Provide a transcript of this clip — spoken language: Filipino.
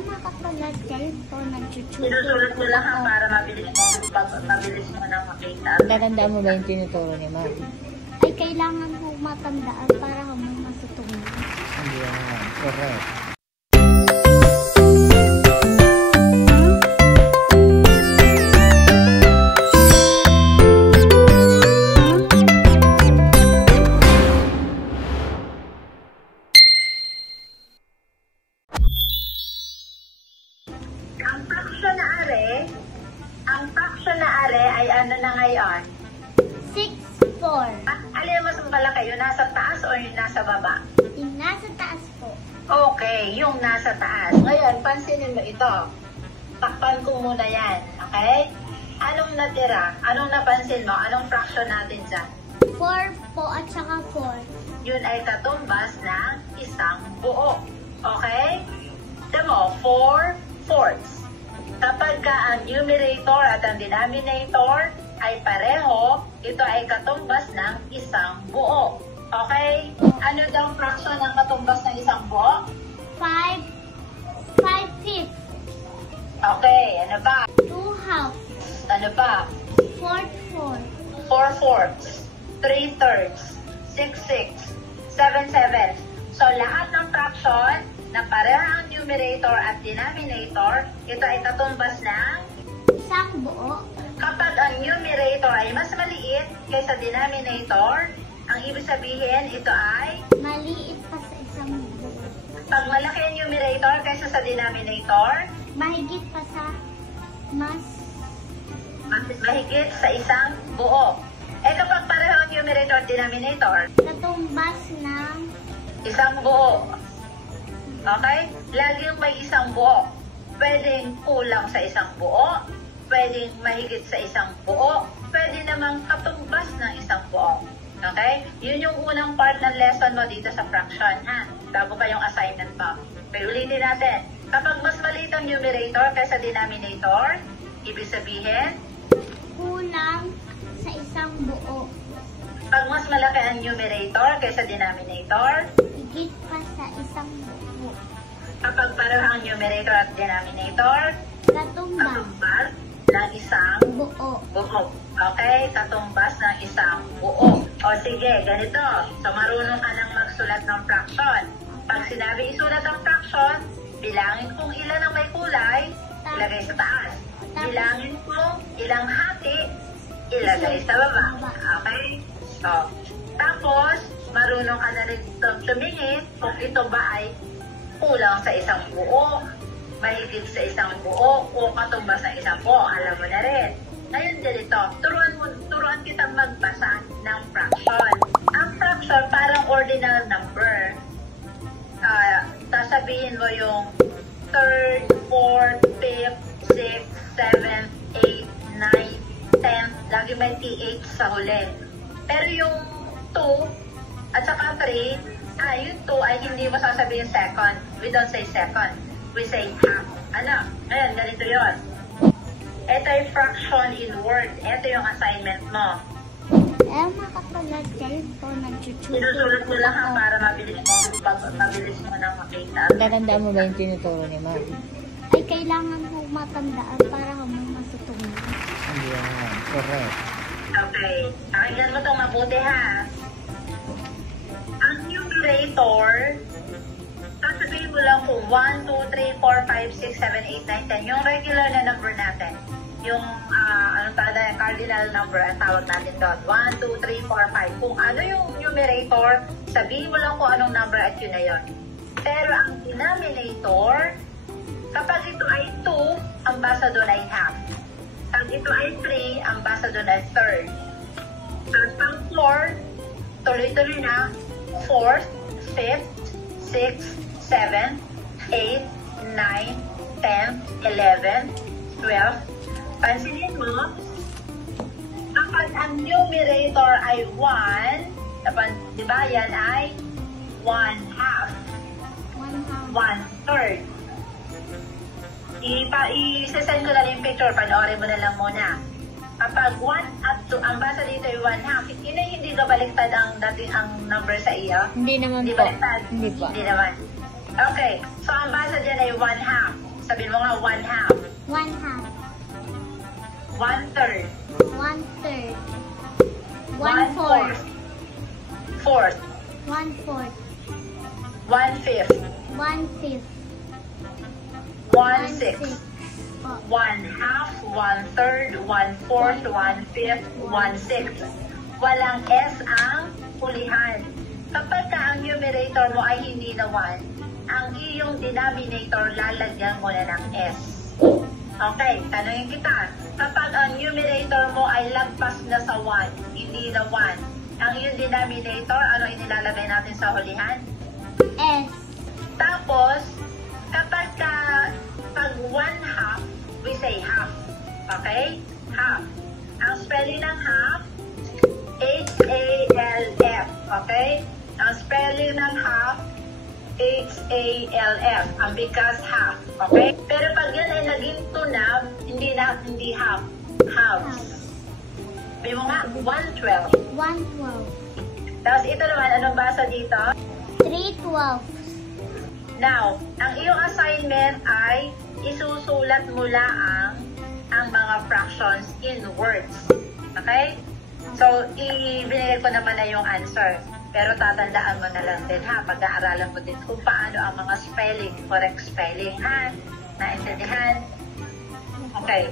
Makapalag cellphone, nagchuchuto. Sinusulat mo lang ha, para mabilis mo na makita. Tatandaan mo ba yung tinuturo ni Mami? Ay, kailangan mo matandaan para mo matutunan. Ayan, correct. Ang fraction na are ay ano na ngayon? 6-4. Alin mas malaki? Yung nasa taas o yung nasa baba? Yung nasa taas po. Okay, yung nasa taas. Ngayon, pansinin mo ito. Takpan ko muna yan. Okay? Anong natira? Anong napansin mo? Anong fraction natin dyan? 4 po at saka 4. Yun ay katumbas ng isang buo. Okay? Demo, 4/4. Kapag ang numerator at ang denominator ay pareho, ito ay katumbas ng isang buo. Okay? Ano daw fraction ng katumbas ng isang buo? 5/5. Okay, ano ba? 2 halves. Ano ba? 4/4. 4/4, 3/3, 6/6, 7/7. So, lahat ng fraction na pareho ang numerator at denominator, ito ay katumbas ng Isang buo. kapag ang numerator ay mas maliit kaysa denominator, ang ibig sabihin ito ay Maliit pa sa isang buo. pag malaki ang numerator kaysa sa denominator, Mahigit pa sa mas mahigit sa isang buo. Eh kapag pareho ang numerator at denominator, katumbas ng isang buo. Okay? Laging may isang buo. Pwedeng kulang sa isang buo, pwedeng mahigit sa isang buo, pwede namang katumbas ng isang buo. Okay? Yun yung unang part ng lesson mo dito sa fraction, ha? Bago pa yung assignment mo. Pero ulitin natin. Kapag mas maliit ang numerator kaysa denominator, ibig sabihin, kulang sa isang buo. pag mas malaki ang numerator kaysa denominator, Higit pa sa isang buo. kapag pareho ang numerator at denominator, Katumbas katumbas ng isang buo. buo. Okay? Katumbas ng isang buo. O sige, ganito. So, marunong ka nang magsulat ng fraction. Pag sinabi isulat ang fraction, bilangin kung ilan ang may kulay, ilagay sa taas. Bilangin kung ilang hati, ilagay sa baba. Okay? So, tapos, marunong ka na rin tumingin kung ito ba ay kulang sa isang buo, mahigit sa isang buo, o katumbas ng isang buo. Alam mo na rin. Ngayon ganito, turuan kitang magbasa ng fraction. Ang fraction parang ordinal number. Sasabihin mo yung 3rd, 4th, 5th, 6th, 7th, 8th, 9th, 10th, lagi may TH sa huli. Pero yung 2 at saka 3, yung 2 ay hindi mo sasabihin second. We don't say second. We say half. Ano? Ayan, ganito yon. Ito ay fraction in word. Ito yung assignment mo. Makapalag cellphone, nagchuchuto. Sinusulat mo lang ha, para mabilis mo na makita. Tatandaan mo ba yung tinuturo ni Mami? Ay, kailangan mo matandaan para mo matutunan. Ayan, correct. Okay. Pakinggan mo itong mabuti ha. Ang numerator, sasabihin mo lang kung 1, 2, 3, 4, 5, 6, 7, 8, 9, 10. Yung regular na number natin. Yung cardinal number ang tawag natin doon. 1, 2, 3, 4, 5. Kung ano yung numerator, sabihin mo lang kung anong number at yun na yun. Pero ang denominator, kapag ito ay 2, ang basa doon ay half. Pag ito ay 3, ang basa doon ay third. Tapos pang 4, tuloy-tuloy na, 4th, 5th, 6th, 7th, 8th, 9th, 10th, 11th, 12th. Pansinin mo, kapag ang numerator ay 1, di ba yan ay 1 half, 1/3. I-send ko na lang yung picture, panoorin mo na lang muna. Kapag 1 up to, ang basa dito ay 1 half, hindi ka baliktad ang dating ang number sa iyo? Hindi naman Hindi po. baliktad? Hindi po. Hindi naman. Okay, so ang basa dyan ay 1 half. Sabihin mo nga, 1/2. 1/2. 1/3. 1/3. 1/4. 1/4. 4th. 1/4. 1/5. 1/5. 1/6. 1/2, 1/3, 1/4, 1/5, 1/6. Walang S ang hulihan. Kapag ka ang numerator mo ay hindi na 1, ang iyong denominator lalagyan mo na ng S. Okay, tanungin kita. Kapag ang numerator mo ay lagpas na sa 1, hindi na 1, ang iyong denominator, ano inilalagay natin sa hulihan? S. Tapos, kapag ka, pag 1/2, we say half. Okay? Half. Ang spelling ng half, H-A-L-F. Okay? Ang spelling ng half, H-A-L-F. Ang bigkas half. Okay? Pero pag yan ay naging tunab, hindi half. Halves. Sabi mo nga, 1/12. 1/12. Tapos ito naman, anong basa dito? 3/12. Now, ang iyong assignment ay isusulat mo lang ang mga fractions in words. Okay? So, ibinigay ko naman na yung answer. Pero tatandaan mo na lang din ha, pag-aaralan mo din kung paano ang mga spelling, correct spelling ha. Naintindihan? Okay.